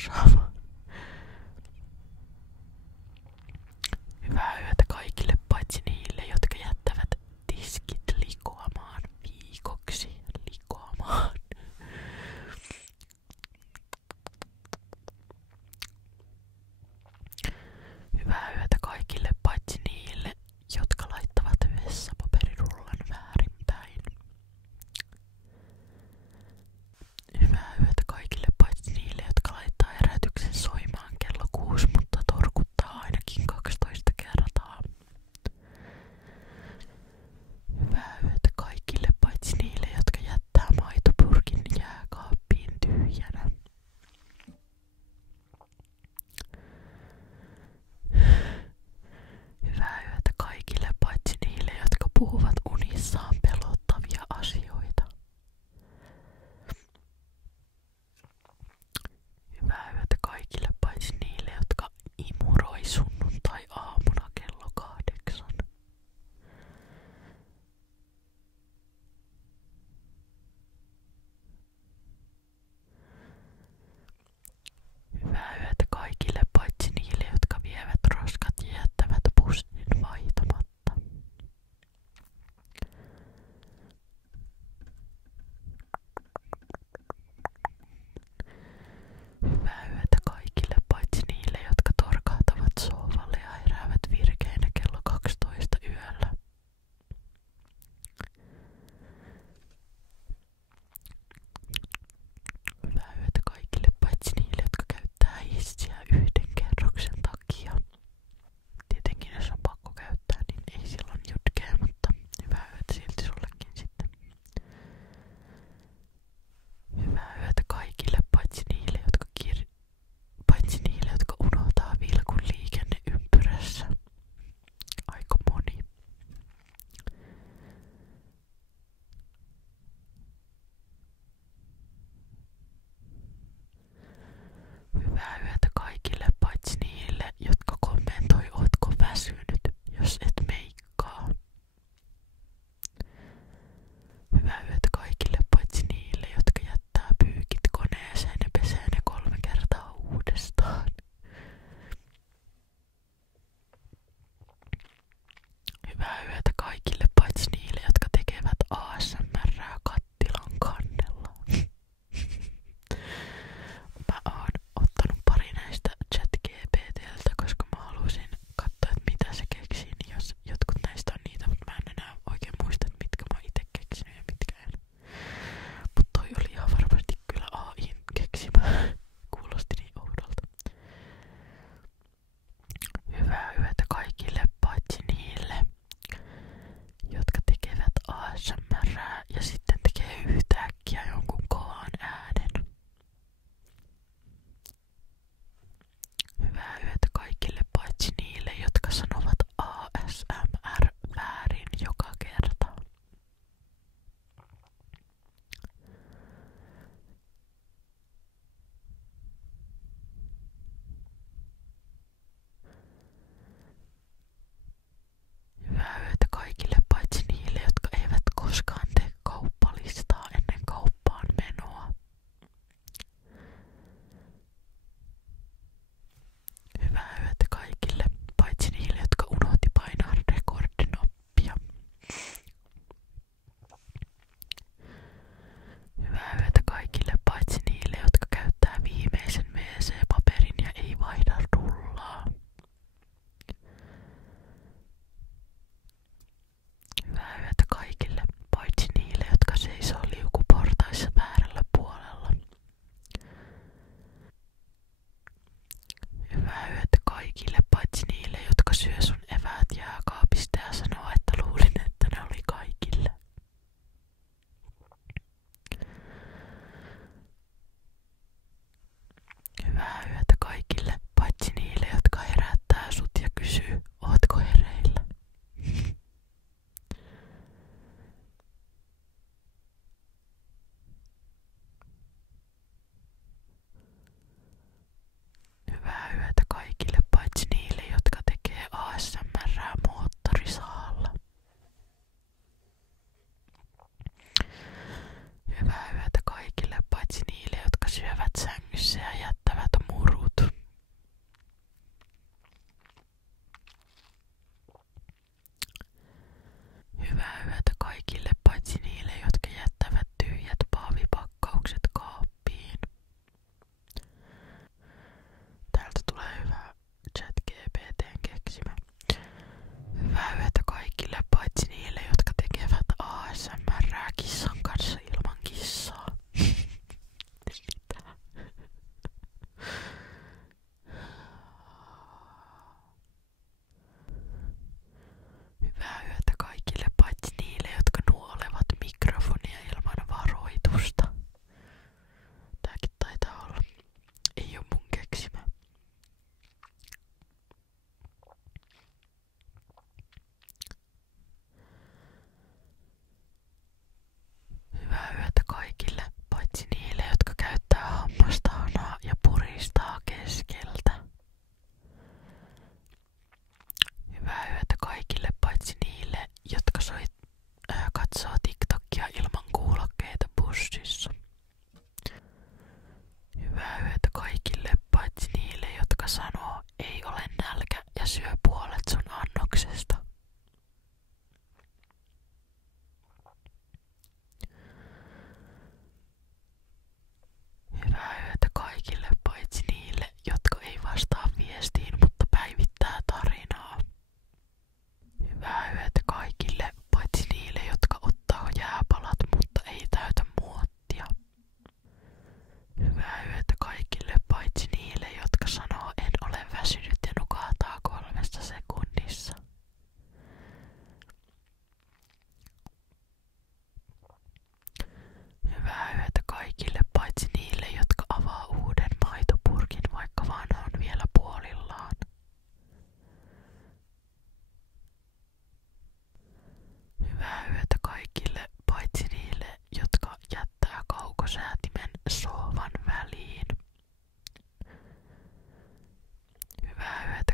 dushaamaan. Hyvää yötä kaikille paitsi niille, jotka jättävät tiskit likoamaan viikoksi. Likoamaan. Hyvää yötä kaikille paitsi niille, jotka laittavat vessapaperirullan väärinpäin. Hyvää yötä kaikille paitsi niille, jotka laittaa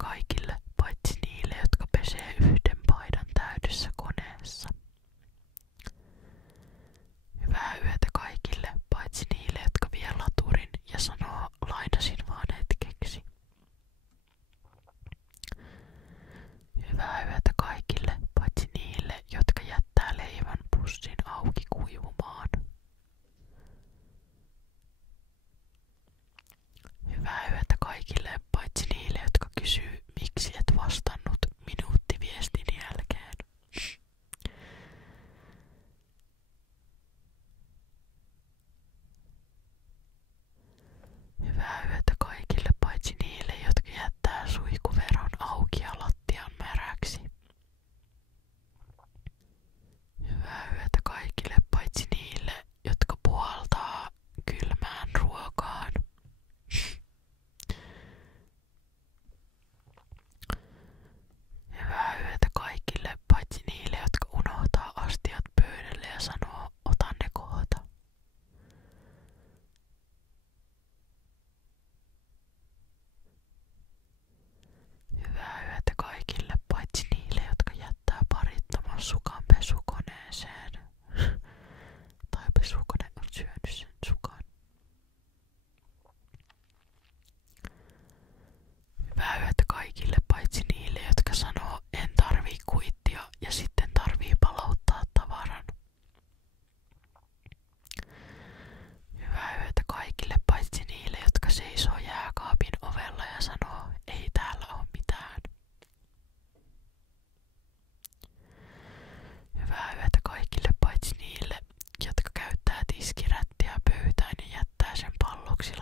kaikille, paitsi niille, jotka pesee yhden paidan täydessä koneessa. Hyvää yötä kaikille, paitsi niille, jotka vie laturin ja sanoo lainasin vaan hetkeksi. Hyvää yötä kaikille, paitsi niille, jotka jättää leivän pussin auki kuivumaan. Hyvää yötä kaikille, paitsi niille, jotka kysyy, miksi et vastannut minuuttiviestin jälkeen. Hyvää yötä kaikille, paitsi niille, jotka jättää suihkuveron auki ja lattian märäksi. Hyvää yötä kaikille, paitsi niille, jotka puhaltaa kylmään ruokaan. Hyvää yötä kaikille, paitsi niille, jotka unohtaa astiat pöydälle ja sanoo, otan ne kohta. Hyvää yötä kaikille, paitsi niille, jotka jättää parittoman sukan pesukoneeseen. Tai pesukone on syönyt sen sukan. Hyvää yötä kaikille, paitsi niille, jotka sanoo, en tarvii kuittia ja sitten tarvii palauttaa tavaran. Hyvää yötä kaikille, paitsi niille, jotka seisoo jääkaapin ovella ja sanoo, ei täällä oo mitään. Hyvää yötä kaikille, paitsi niille, jotka käyttää tiskirättiä pöytään ja jättää sen palloksi